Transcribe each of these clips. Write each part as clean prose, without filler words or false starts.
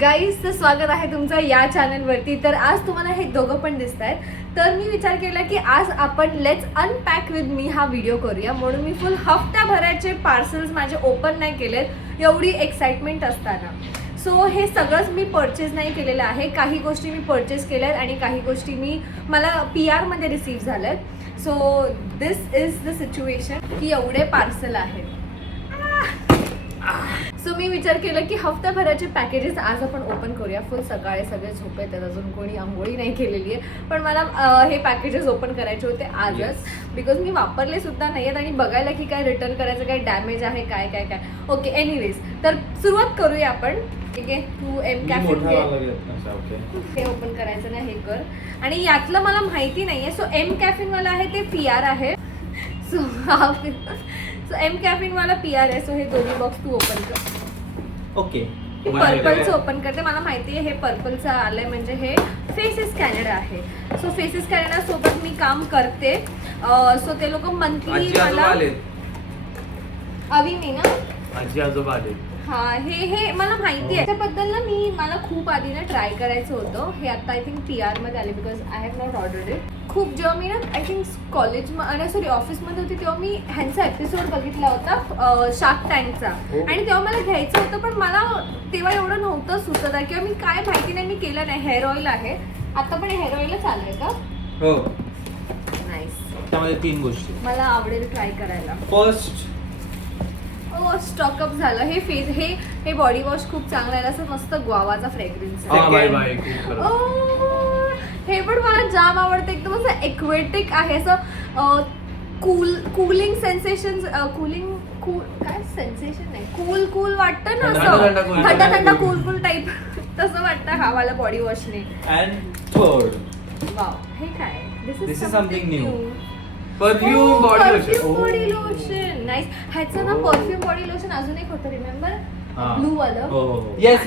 गाईजचं स्वागत आहे तुमचं या चॅनलवरती. तर आज तुम्हाला हे दोघं पण दिसत आहेत. तर मी विचार केला की आज आपण लेट्स अनपॅक विथ मी हा व्हिडिओ करूया. म्हणून मी फुल हफ्त्याभराचे पार्सल्स माझे ओपन नाही केलेत, एवढी एक्साइटमेंट असताना. सो हे सगळंच मी परचेस नाही केलेलं आहे. काही गोष्टी मी परचेस केल्या आहेत आणि काही गोष्टी मला PR मध्ये रिसीव्ह झाल्यात. So this is the situation की एवढे पार्सल आहेत. सो मी विचार केला की हफ्त्याभराचे पॅकेजेस आज आपण ओपन करूया. फुल सकाळी सगळे झोपेत आहेत, अजून कोणी आंघोळी नाही केलेली आहे, पण मला हे पॅकेजेस ओपन करायचे होते आजच. बिकॉज मी वापरले सुद्धा नाही आहेत आणि बघायला की काय रिटर्न करायचं, काय डॅमेज आहे, काय काय काय. ओके, एनिवेज तर सुरुवात करूया आपण. ठीक आहे, तू एम कॅफे हे ओपन करायचं ना, हे कर. आणि यातलं मला माहिती नाही आहे. सो एम कॅफिनवाला आहे ते PR आहे. सो एम कॅफिनवाला PR आहे. सो हे दोन्ही बॉक्स तू ओपन कर. ओके, पर्पलचं ओपन करते. मला माहिती आहे हे पर्पलचं आलंय, म्हणजे हे फेसेस कॅनडा आहे. सो फेसेस कॅनडा सोबत मी काम करते. सो ते लोक मंथली मला अवी मी ना आजी आजोबा आले. हा, हे मला माहिती आहे. त्याबद्दल ना मला खूप आधी ना ट्राय करायचं होतं. हे आता आय थिंक PR मध्ये आले because I have not ordered it. खूप जेव्हा मी ना आय थिंक सॉरी ऑफिसमध्ये होती तेव्हा मी ह्यांचा एपिसोड बघितला होता शार्क टँकचा. आणि तेव्हा मला घ्यायचं होतं, पण मला तेव्हा एवढं नव्हतं सुचत आहे किंवा मी काय माहिती नाही, मी केलं नाही. हेअर ऑइल आहे आता, पण हेअर ऑइलच आलंय का? हो, नाईस. त्यामध्ये 3 गोष्टी मला आवडेल ट्राय करायला. फर्स्ट स्टॉकअप झालं हे बॉडी वॉश खूप चांगलं आहे. असं मस्त ग्वावाचा फ्रेग्रन्स. हे पण मला जाम आवडतं. एकदम असं एक्वेटिक आहे, असं कूलिंग सेन्सेशन, काय सेन्सेशन नाही, कूल वाटतं ना, असं थंड कूल टाईप तसं वाटतं हा वाला बॉडी वॉशने. अँड थर्ड, वाव, हे काय? This is something new. Perfume body lotion. Nice. ह्याचं ना परफ्यूम बॉडी लोशन अजून एक होतं, रिमेंबर, ब्लू वालं. येस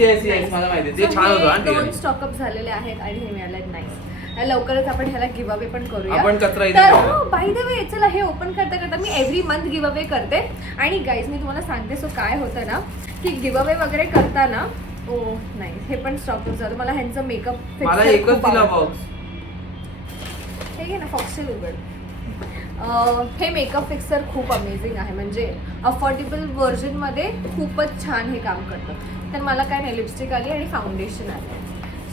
मला माहिती, ते छान होतं. 2 स्टॉकअप झालेले आहेत आणि हे मिळाले. नाईस. लवकरच आपण ह्याला गिव्ह अवे पण करूया. आपण कचरा बाय द वे, चला हे ओपन करता मी एव्हरी मंथ गिव्ह अवे करते. आणि गाईज मी तुम्हाला सांगते, सो काय होतं ना की गिव्ह अवे वगैरे करताना, नाही हे पण स्टॉकअप झालं. मला ह्यांचं मेकअप मला एकच दिला बॉक्स. हे घे ना, फॉक्सेल उघड. हे मेकअप फिक्सर खूप अमेझिंग आहे, म्हणजे अफोर्डेबल व्हर्जनमध्ये खूपच छान हे काम करतं. तर मला काय नाही, लिपस्टिक आली आणि फाउंडेशन आली.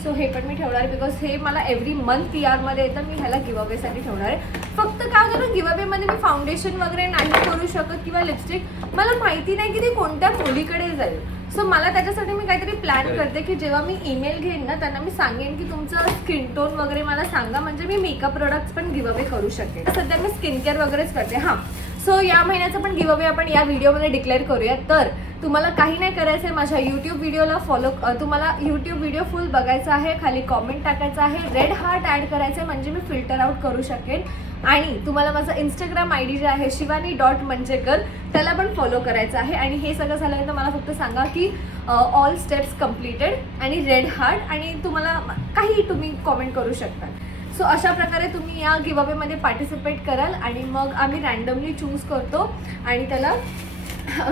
सो हे पण मी ठेवणार आहे बिकॉज हे मला एव्हरी मंथ PR मध्ये येतं. मी ह्याला गिव्ह अवेसाठी ठेवणार आहे. फक्त काय होतं ना, गिव्ह अवेमध्ये मी फाउंडेशन वगैरे नाही करू शकत किंवा लिपस्टिक, मला माहिती नाही की ती कोणत्या मुलीकडे जाईल. सो मला त्याच्यासाठी मी काहीतरी प्लॅन करते की जेव्हा मी ईमेल घेईन ना, त्यांना मी सांगेन की तुमचं स्किन टोन वगैरे मला सांगा, म्हणजे मी मेकअप प्रोडक्ट्स पण गिव्ह अवे करू शकेन. सध्या मी स्किन केअर वगैरेच करते. हां, सो या महिन्याचं पण गिव्ह अवे आपण या व्हिडिओमध्ये डिक्लेअर करूया. तर तुम्हाला काही नाही करायचं आहे, माझ्या यूट्यूब व्हिडिओला तुम्हाला यूट्यूब व्हिडिओ फुल बघायचा आहे, खाली कॉमेंट टाकायचं आहे, रेड हार्ट ॲड करायचं आहे, म्हणजे मी फिल्टर आउट करू शकेन. आणि तुम्हाला माझं इंस्टाग्राम ID जे आहे शिवानी.मंजेकर, त्याला पण फॉलो करायचं आहे. आणि हे सगळं झाल्यानंतर मला फक्त सांगा की ऑल स्टेप्स कम्प्लिटेड आणि रेड हार्ट, आणि तुम्हाला काही तुम्ही कॉमेंट करू शकता. सो अशा प्रकारे तुम्ही या गिव्ह अवेमध्ये पार्टिसिपेट कराल आणि मग आम्ही रँडमली चूज करतो आणि त्याला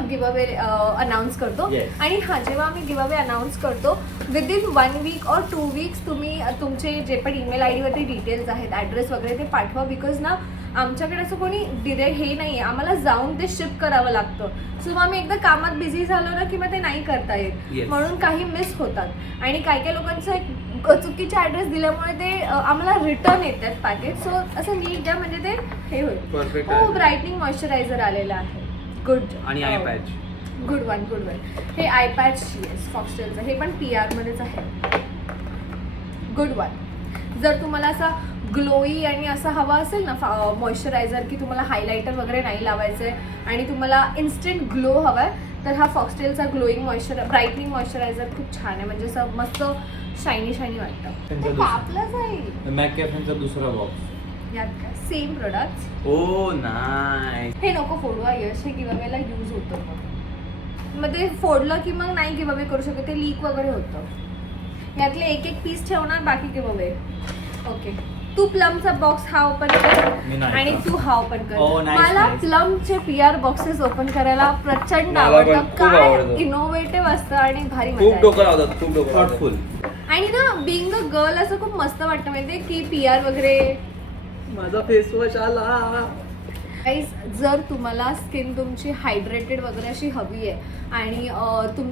गिव्ह अवे अनाऊन्स करतो. आणि हा, जेव्हा आम्ही गिव्ह अवे अनाऊन्स करतो विदिन 1 वीक और 2 वीक्स तुम्ही तुमचे जे पण ईमेल ID वरती डिटेल्स आहेत, ॲड्रेस वगैरे, ते पाठवा. बिकॉज ना आमच्याकडे असं कोणी डिरेक्ट हे नाही आहे, आम्हाला जाऊन ते शिप करावं लागतं. सो मग आम्ही एकदा कामात बिझी झालो ना की मग ते नाही करता येत, म्हणून काही मिस होतात. आणि काही लोकांचं एक चुकीचे ॲड्रेस दिल्यामुळे ते आम्हाला रिटर्न येतात पॅकेज. सो असं नीट द्या, म्हणजे ते हे होईल. हो, ब्राईटनिंग मॉइश्चरायझर आलेलं आहे, गुड. आणि आय पॅच, गुड वन. हे आय पॅच, येस, फॉक्सटेलचं. हे पण PR मध्येच आहे, गुड वन. जर तुम्हाला असा ग्लोई आणि असं हवा असेल ना मॉइश्चरायझर, की तुम्हाला हायलायटर वगैरे नाही लावायचं आहे आणि तुम्हाला इन्स्टंट ग्लो हवा आहे, तर हा फॉक्सटेलचा ग्लोईंग ब्राईटनिंग मॉइश्चरायझर खूप छान आहे. म्हणजे असं मस्त शायनी वाटतं. आपलंच आहे मॅकॅफेनचा दुसरा बॉक्स. यात काय सेम प्रोडक्ट्स. नाईस. हे नको फोडू, यश, हे गिव्ह अवेला यूज होतं. मग ते फोडलं की मग नाही गिव्ह अवे करू शकत, ते लीक वगैरे होतं. यातले एक पीस ठेवणार, बाकी गिव्ह अवे. ओके, तू प्लमचा बॉक्स हा ओपन कर मी नाही आणि का? तू हा ओपन कर. Oh, nice, मला nice. प्लमचे PR बॉक्सेस ओपन करायला प्रचंड मला पण आवडतं. खूप काय आवडतं. इनोव्हेटिव्ह असतं आणि भारी खूप मजा डोकं येते. लावतात, खूप डोकं लावतात. थॉटफुल. आणि ना बिंग अ गर्ल असं खूप मस्त वाटतं माहितीये की PR वगैरे. माझा फेस वॉश आला. गाईज, जर तुम्हाला स्किन तुमची हायड्रेटेड वगैरे अशी हवी आहे आणि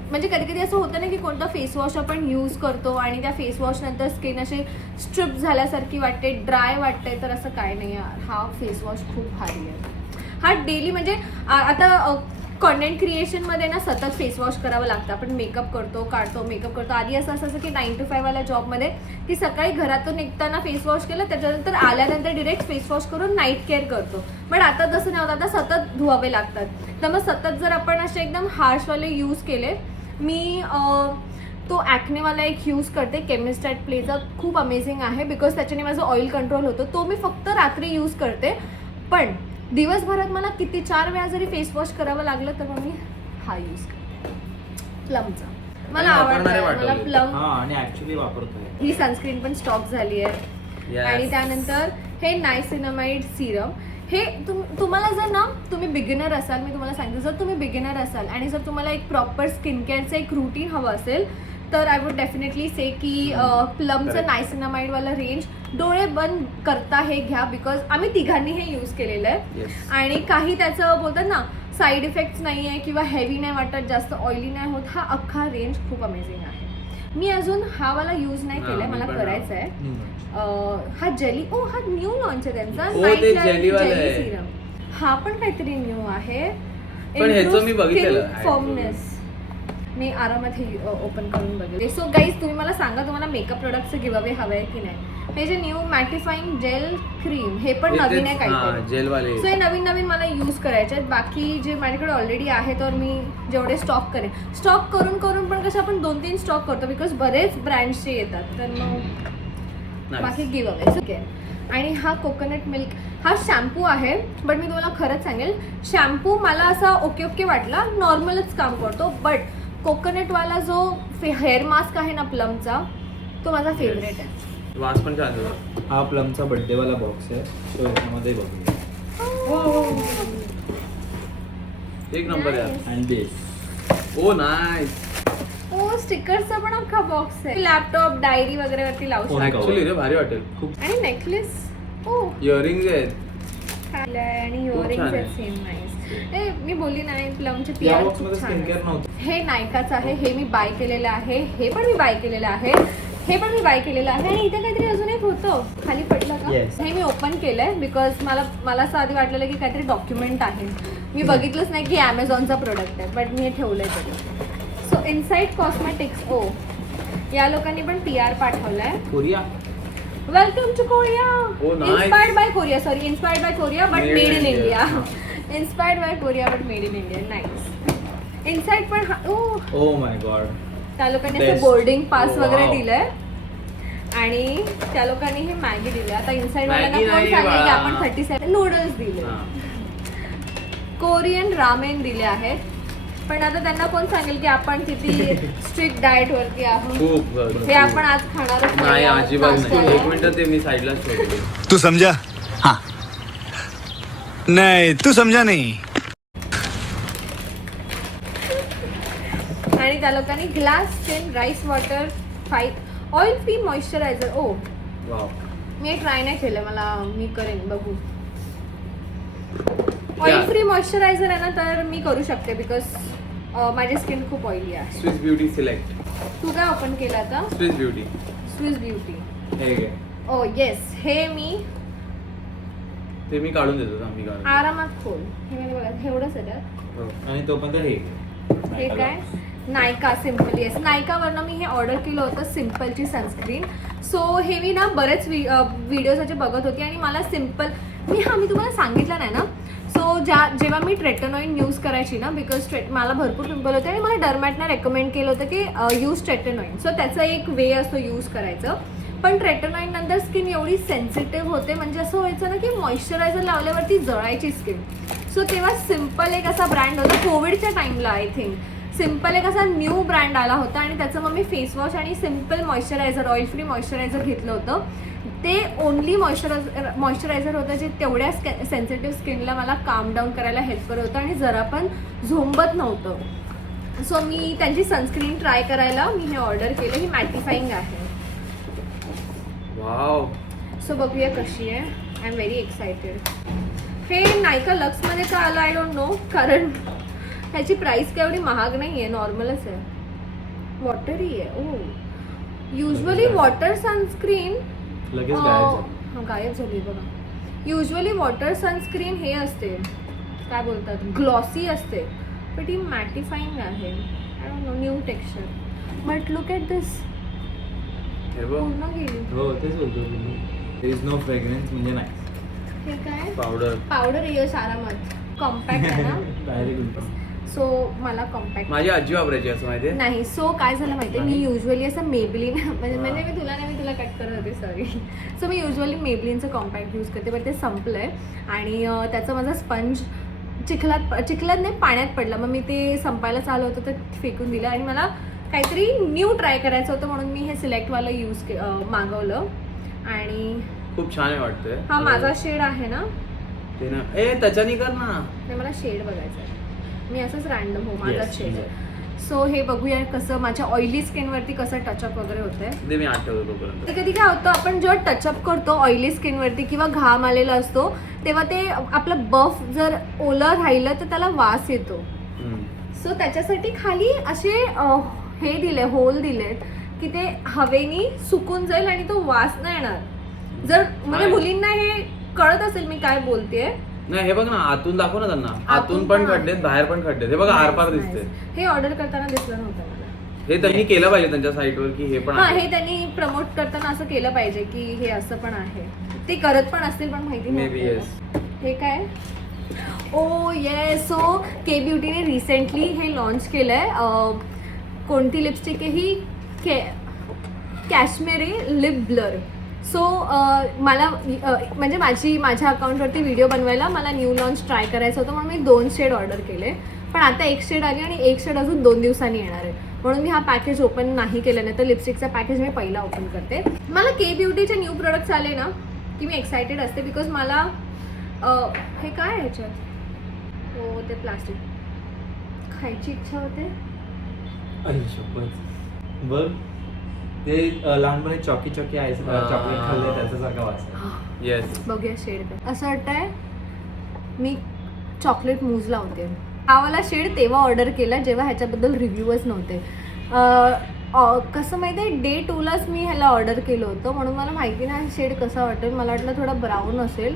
म्हणजे कधी कधी असं होतं ना की कोणता फेस वॉश आपण यूज करतो आणि त्या फेस वॉश नंतर स्किन अशी स्ट्रिप झाल्यासारखी वाटते, ड्राय वाटते, तर असं काय नाही यार, हा फेस वॉश खूप भारी आहे. हा डेली म्हणजे आता कॉन्टेंट क्रिएशनमध्ये ना सतत फेस वॉश करावं लागतं. आपण मेकअप करतो, काढतो, मेकअप करतो. आधी असं असायचं की 9 to 5 वाल्या जॉबमध्ये की सकाळी घरातून निघताना फेस वॉश केलं, त्याच्यानंतर आल्यानंतर डिरेक्ट फेस वॉश करून नाईट केअर करतो. पण आता तसं नाही होत, आता सतत धुवावे लागतात. तर मग सतत जर आपण असे एकदम हार्शवाले यूज केले, मी तो ॲक्नेवाला एक यूज करते, केमिस्ट ॲट प्लेचा, खूप अमेझिंग आहे बिकॉज त्याच्याने माझं ऑइल कंट्रोल होतं. तो मी फक्त रात्री यूज करते, पण दिवसभरात मला किती 4 वेळा जरी फेस वॉश करावं लागलं तर मग मी हा यूज करते प्लमचा. मला वापरणारे आवडतं, मला वाटवले. प्लम. हा आणि ऍक्च्युली वापरतोय. ही सनस्क्रीन पण स्टॉक झाली आहे. Yes. आणि त्यानंतर हे नायसिनामाइड सिरम. हे तुम्हाला जर ना तुम्ही बिगिनर असाल, मी तुम्हाला सांगते, जर तुम्ही बिगिनर असाल आणि जर तुम्हाला एक प्रॉपर स्किन केअरचं एक रुटीन हवं असेल तर आय वुड डेफिनेटली से की प्लमचं Correct. नायसिनामाइडवालं रेंज डोळे बंद करता हे घ्या बिकॉज आम्ही तिघांनी हे यूज केलेलं आहे. Yes. आणि काही त्याचं बोलतात ना साईड इफेक्ट्स नाही आहे किंवा हेवी नाही वाटत, जास्त ऑइली नाही होत. हा अख्खा रेंज खूप अमेझिंग आहे. मी अजून हा वाला यूज नाही केलाय, मला करायचा आहे. हा जेली, हा न्यू लॉन्च आहे त्यांचा, हो, ते jellyवाला आहे. सिरम. हा पण काहीतरी न्यू आहे. पण ह्याचं मी बघितलेलं. फॉर्मनेस मी आरामात हे ओपन करून बघेल. सो गाईज, तुम्ही मला सांगा तुम्हाला मेकअप प्रोडक्टचं गिव्हअवे हवं आहे की नाही. हे जे न्यू मॅटिफाईंग जेल क्रीम, हे पण नवीन आहे काहीतरी. जेलवाले. सो हे नवीन नवीन मला यूज करायचे आहेत. बाकी जे माझ्याकडे ऑलरेडी आहे तर मी जेवढे स्टॉक करेन. स्टॉक करून करून पण कसं आपण 2-3 स्टॉक करतो बिकॉज बरेच ब्रँड्सचे येतात, तर मग बाकी गिव्हअवे. ओके. आणि हा कोकोनट मिल्क, हा शॅम्पू आहे, बट मी तुम्हाला खरंच सांगेल, शॅम्पू मला असा ओके ओके वाटला, नॉर्मलच काम करतो. बट कोकोनटवाला जो हेअर मास्क आहे ना प्लमचा, तो माझा फेवरेट आहे. वास पण छान होता. हा प्लमचा बर्थडे वाला बॉक्स आहे, तो याच्यामध्ये बघूया. एक नंबर आहे. And this. O nice. ओ, स्टिकरचा पण अख्खा बॉक्स आहे. लॅपटॉप, डायरी वगैरे वरती लावू शकतो. ऍक्च्युली रे भारी वाटेल खूप. आणि नेकलेस, ओ इयरिंग्स आहेत. आणि खूप इयरिंग्स छान आहेत आहे. Same nice. मी बोलली नाही प्लमचे या PR बॉक्स खूप मध्ये छान स्किन आहे. केअर नव्हतं. हे नायकाचं आहे, हे मी बाय केलेलं आहे. हे पण मी बाय केलेलं आहे. हे पण मी बाय केलेलं आहे. आणि इथे काहीतरी अजून एक होतं, खाली पडलं का? Yes. हे मी ओपन केलंय बिकॉज मला असं आधी वाटलेलं की काहीतरी डॉक्युमेंट आहे. मी बघितलंच नाही की ॲमेझॉनचा प्रोडक्ट आहे, बट मी हे ठेवलंय तरी. सो इनसाइड कॉस्मेटिक्स, ओ या लोकांनी पण PR पाठवलाय. Korea. Welcome to Korea. Oh, nice. Inspired by Korea, sorry, inspired by Korea but Made made in in India. India. Inspired by Korea but made in India. Nice. Inside पण oh my god. त्या लोकांनी असं Best. Boarding pass Oh, वगैरे wow. दिलंय आणि त्या लोकांनी हे मॅगी दिले. आता इनसाइड वाल्यांना Maggi कोण नाही सांगेल की बाळा. आपण 37 नूडल्स दिले, कोरियन रामेन दिले आहेत. पण आता त्यांना कोण सांगेल की आपण किती स्ट्रिक्ट डाएट वरती आहोत. खूप. हे आपण आज खाणारच नाही आज अजिबात नाही. नाश्त्याला. 1 मिनिट ते मी साईडला ठेवतो. तू समझा? हाँ नहीं तू समझा नहीं. आणि त्या लोकांनी glass skin rice water fight oil free moisturiser. Oh, wow. मी ट्राय नाही केलं, मी करेन, बघू. ऑइल फ्री मॉइश्चरायझर आहे ना, तर मी करू शकते बिकॉज माझी स्किन खूप ऑइली आहे. Swiss beauty select. तू काय ओपन केलं आता? Swiss beauty. Swiss beauty. हे घे. ओ येस, हे मी ते मी काढून देतो. मी काढून. आरामात खोल. हे मला बघा, एवढंच आहे त्यात. हो. आणि तो पण हे घे. हे काय? नायका सिम्पल. येस, नायकावरनं मी हे ऑर्डर केलं होतं, सिम्पलची सनस्क्रीन. सो हे मी ना बरेच व्हिडिओज बघत होती आणि मला सिम्पल मी तुम्हाला सांगितलं नाही ना. सो जेव्हा मी ट्रेटनॉइन यूज करायची ना, बिकॉज मला भरपूर पिंपल होते आणि मला डर्मॅटनं रेकमेंड केलं होतं की यूज ट्रेटनॉइन. सो त्याचा एक वे असतो यूज करायचं. पण ट्रेटनॉइन नंतर स्किन एवढी सेन्सिटिव्ह होते, म्हणजे असं व्हायचं ना की मॉइश्चरायझर लावल्यावरती जळायची स्किन. सो तेव्हा सिम्पल एक असा ब्रँड होता कोविडच्या टाईमला, आय थिंक. सिम्पल एक असा न्यू ब्रँड आला होता आणि त्याचं मग मी फेस वॉश आणि simple moisturiser oil free moisturiser घेतलं होतं. ते ओनली मॉइश्चरायझर होतं जे तेवढ्या सेन्सिटिव्ह स्किनला मला काम डाऊन करायला हेल्प करत होतं आणि जरा पण झोंबत नव्हतं. सो मी त्यांची सनस्क्रीन ट्राय करायला मी हे ऑर्डर केलं. ही मॅटिफाईंग आहे. वाव. सो बघूया कशी आहे. I am very excited. हे नायका लक्समध्ये का आलं आय डोंट नो, कारण ह्याची प्राईस काय एवढी महाग नाही आहे, नॉर्मलच आहे. वॉटरी आहे. ओ युजली वॉटर सनस्क्रीन लगेच गायब झाली बघा. युजली वॉटर सनस्क्रीन हे असते काय बोलतात ग्लॉसी असते, बट ही मॅटिफाईंग आहे. I don't know, new texture. But look at this. हे बघ. पूर्ण गेली. हो तेच बोलतो. देयर इज नो फ्रेग्रन्स म्हणजे नाही. हे काय पावडर यश आरामात कॉम्पॅक्ट आहे ना. डायरेक्ट सो मला कॉम्पॅक्ट माझी आजी वापरायची असं माहितीये. नाही. सो काय झालं माहिती आहे, मी नाही. युजली असं मेबलिन म्हणजे हा. मी तुला कट करत होते सॉरी. सो मी युजली मेबलिनचं कॉम्पॅक्ट यूज करते, पण ते संपलं आहे आणि त्याचं माझा स्पंज चिखलात नाही पाण्यात पडलं. मग मी ते संपायला चालू होतं तर फेकून दिलं आणि मला काहीतरी न्यू ट्राय करायचं होतं म्हणून मी हे सिलेक्टवालं मागवलं. आणि खूप छान आहे वाटतंय. हा माझा शेड आहे ना. ते ना त्याच्यानी कर ना. नाही मला शेड बघायचा आहे. मी असंच रॅन्डम हो माझा Yes, शेड आहे. सो हे बघूया कसं माझ्या ऑइली स्किनवरती कसं टचअप वगैरे होतंय. ते मी आठवतो तोपर्यंत. कधी काय होतं आपण जेव्हा टचअप करतो ऑइली स्किनवरती किंवा घाम आलेला असतो तेव्हा ते आपलं बफ जर ओलं राहिलं तर त्याला वास येतो. सो त्याच्यासाठी खाली असे हे दिले होल दिलेत की ते हवेनी सुकून जाईल आणि तो वास नाही येणार. जर म्हणजे मुलींना हे कळत असेल मी काय बोलतेय. नाही हे बघ ना, आतून दाखव ना त्यांना. आतून पण खड्डेत, बाहेर पण खड्डेत. हे बघा आरपार दिसते. हे ऑर्डर करताना दिसलं नव्हतं मला. हे त्यांनी केलं पाहिजे त्यांच्या साईटवर की हे पण हा आहे. हे त्यांनी प्रमोट करताना असं केलं पाहिजे की हे असं पण आहे. ते करत पण असतील पण माहिती Maybe नाही. yes. हे काय ओ ये सो के ब्युटीने रिसेंटली हे लॉन्च केलंय. कोणती लिपस्टिक आहे ही कॅश्मेरी लिप ब्लर. सो मला म्हणजे माझ्या अकाउंटवरती व्हिडिओ बनवायला मला न्यू लॉन्च ट्राय करायचं होतं म्हणून मी 2 शेड ऑर्डर केले. पण आता 1 शेड आली आणि 1 शेड अजून 2 दिवसांनी येणार आहे म्हणून मी हा पॅकेज ओपन नाही केलं. नाही तर लिपस्टिकचा पॅकेज मी पहिला ओपन करते. मला के ब्युटीचे न्यू प्रोडक्ट्स आले ना की मी एक्सायटेड असते बिकॉज मला हे काय आहे ह्याच्यात. हो ते प्लास्टिक खायची इच्छा होते. अरे शपथ बघ ते लहानपणी चॉकी आईस चॉकलेट खाल्लं त्याच्यासारखा वास आहे. येस. बघूया शेड काय असं वाटतंय मी चॉकलेट मूज लावते. हा वाला शेड तेव्हा ऑर्डर केला जेव्हा ह्याच्याबद्दल रिव्ह्यूच नव्हते. कसं माहिती आहे डे 2लाच मी ह्याला ऑर्डर केलं होतं म्हणून मला माहिती नाही शेड कसा वाटेल. मला वाटलं थोडा ब्राऊन असेल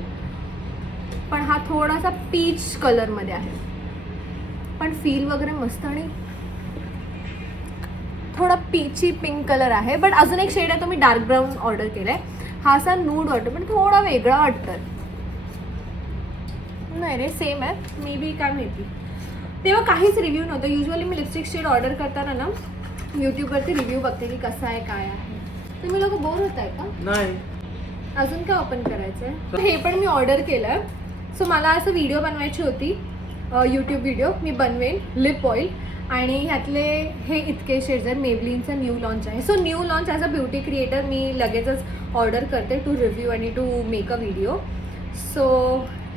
पण हा थोडासा पीच कलरमध्ये आहे. पण फील वगैरे मस्त आणि थोडा पीची पिंक कलर आहे. बट अजून एक शेड आहे तो मी डार्क ब्राऊन ऑर्डर केला आहे. हा असा नूड वाटतो पण थोडा वेगळा वाटतं. नाही रे सेम आहे मे बी काय माहिती. तेव्हा काहीच रिव्ह्यू नव्हतं. युजली मी लिपस्टिक शेड ऑर्डर करताना ना यूट्यूबवरती रिव्ह्यू बघते की कसा आहे काय आहे. तुम्ही लोक बोर होत आहे का. नाही अजून काय ओपन करायचं आहे. हे पण मी ऑर्डर केलं आहे. सो मला असं व्हिडिओ बनवायची होती यूट्यूब व्हिडिओ मी बनवेन लिप ऑइल आणि ह्यातले हे इतके शेड्स आहेत. मेबलिनचं न्यू लॉन्च आहे. So new launch as a beauty creator मी लगेचच ऑर्डर करते टू रिव्ह्यू आणि to make a video. So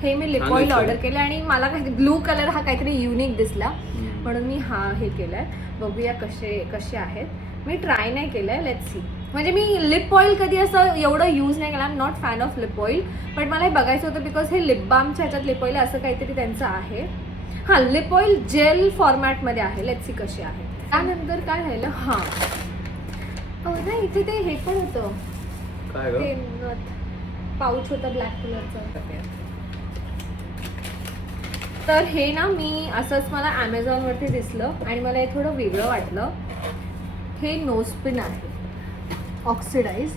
हे मी लिप ऑइल ऑर्डर केलं आणि मला काही ब्लू कलर हा काहीतरी युनिक दिसला म्हणून मी हे केलं आहे. बघूया कसे आहेत. मी ट्राय नाही केलं आहे. Let's see. म्हणजे मी लिप ऑइल कधी असं एवढं यूज नाही केलं. I am not fan of lip oil but मला हे बघायचं होतं बिकॉज हे लिप बामच्या ह्याच्यात लिप ऑइल असं काहीतरी त्यांचं आहे. हां लिप ऑइल जेल फॉर्मॅटमध्ये आहे. लेट्स सी कसे आहे. त्यानंतर काय राहिलं हां नाही इथे ते हे पण होतं काय ते ग. पाऊच होता ब्लॅक कलरचं. तर हे ना मी असंच मला ॲमेझॉनवरती दिसलं आणि मला हे थोडं वेगळं वाटलं. हे नोजपिन आहे ऑक्सिडाईज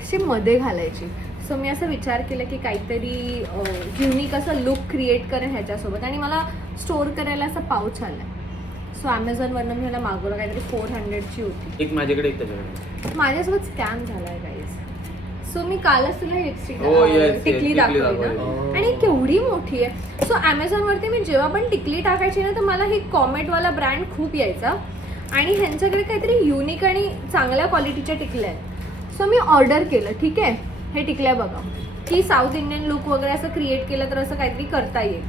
अशी मध्ये घालायची. सो मी असं विचार केला की काहीतरी युनिक असं लुक क्रिएट करेन ह्याच्यासोबत आणि मला स्टोअर करायला असं पाऊच आला आहे. सो ॲमेझॉनवरनं मी ह्याला मागवलं. काहीतरी 400ची होती. एक माझ्याकडे एक त्याच्याकडे. माझ्यासोबत स्कॅम झाला आहे गाईज. सो मी कालच तुला लिपस्टिक Oh, yes, टिकली टिकली दाखवली दाखवली. ना आणि केवढी मोठी आहे. सो ॲमेझॉनवरती मी जेव्हा पण टिकली टाकायची ना तर मला ही कॉमेटवाला ब्रँड खूप यायचा आणि ह्यांच्याकडे काहीतरी युनिक आणि चांगल्या क्वालिटीच्या टिकल्या आहेत. सो मी ऑर्डर केलं. ठीक आहे, हे टिकल्या बघा की साऊथ इंडियन लुक वगैरे असं क्रिएट केलं तर असं काहीतरी करता येईल.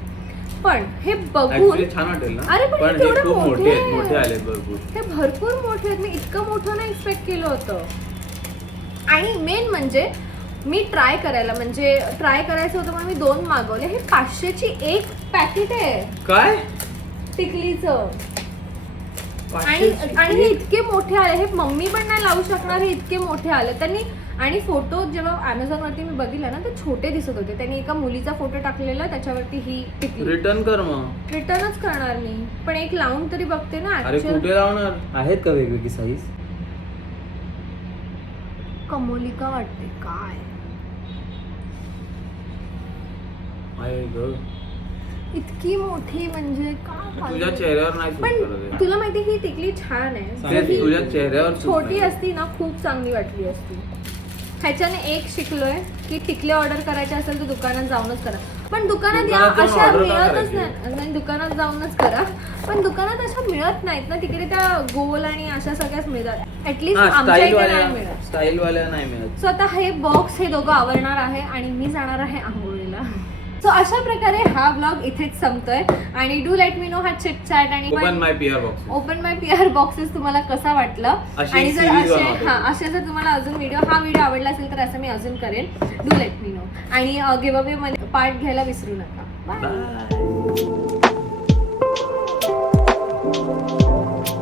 पण हे बघून ऍक्च्युली छान वाटेल ना. अरे पण पण हे हे केवढे खूप मोठे आहेत, मोठे मोठे आले भरपूर. हे भरपूर मोठे आहेत. मी इतकं मोठं नाही एक्सपेक्ट केलं होतं. आणि मेन म्हणजे मी ट्राय करायचं होतं म्हणून मी 2 मागवले. हे 500ची एक पॅकेट आहे काय टिकलीचं आणि हे इतके मोठे आले. हे मम्मी पण नाही लावू शकणार, हे इतके मोठे आले त्यांनी. आणि फोटो जेव्हा Amazonवरती मी बघितला ना तर छोटे दिसत होते. त्यांनी एका मुलीचा फोटो टाकलेला त्याच्यावरती ही टिकली. रिटर्न कर मग. रिटर्नच करणार मी, पण एक लावून तरी बघते ना. अरे Actual कुठे लावणार. आहेत का वेगवेगळी साईज? कमोलिका वाटते काय. आहे ग. इतकी मोठी म्हणजे काय तुझ्या चेहऱ्यावर नाही सूट पण करत आहे. तुला माहिती ही टिकली छान आहे. तेच ही तुझ्या चेहऱ्यावर सूट छोटी नाही. असती ना खूप चांगली वाटली असती. ह्याच्याने एक शिकलोय की टिकले ऑर्डर करायचे असेल तर दुकानात जाऊनच करा. पण दुकानात या दुकानात जाऊन अशा order का मिळतच करायची? नाही. दुकानात जाऊनच करा, पण दुकानात अशा मिळत नाहीत ना. तिकडे त्या गोल आणि अशा सगळ्याच मिळतात. ऍटलीस्ट हा, आमच्या इथे स्टाईल नाही वाल्या मिळत. स्टाईल वाल्या नाही मिळत. सो आता हे बॉक्स हे दोघं आवडणार आहे आणि मी जाणार आहे आंघोळीला. सो अशा प्रकारे हा ब्लॉग इथेच संपतोय. आणि डू लेट मी नो हा चिट चॅट आणि ओपन माय पीआर बॉक्स. ओपन माय पीआर बॉक्सेस तुम्हाला कसा वाटलं. अशी आणि जर series असे बनवते. असे जर तुम्हाला अजून हा व्हिडिओ आवडला असेल तर असं मी अजून करेन. Do let me know. आणि गिव्ह अवे मध्ये पार्ट घ्यायला विसरू नका. बाय. बाय.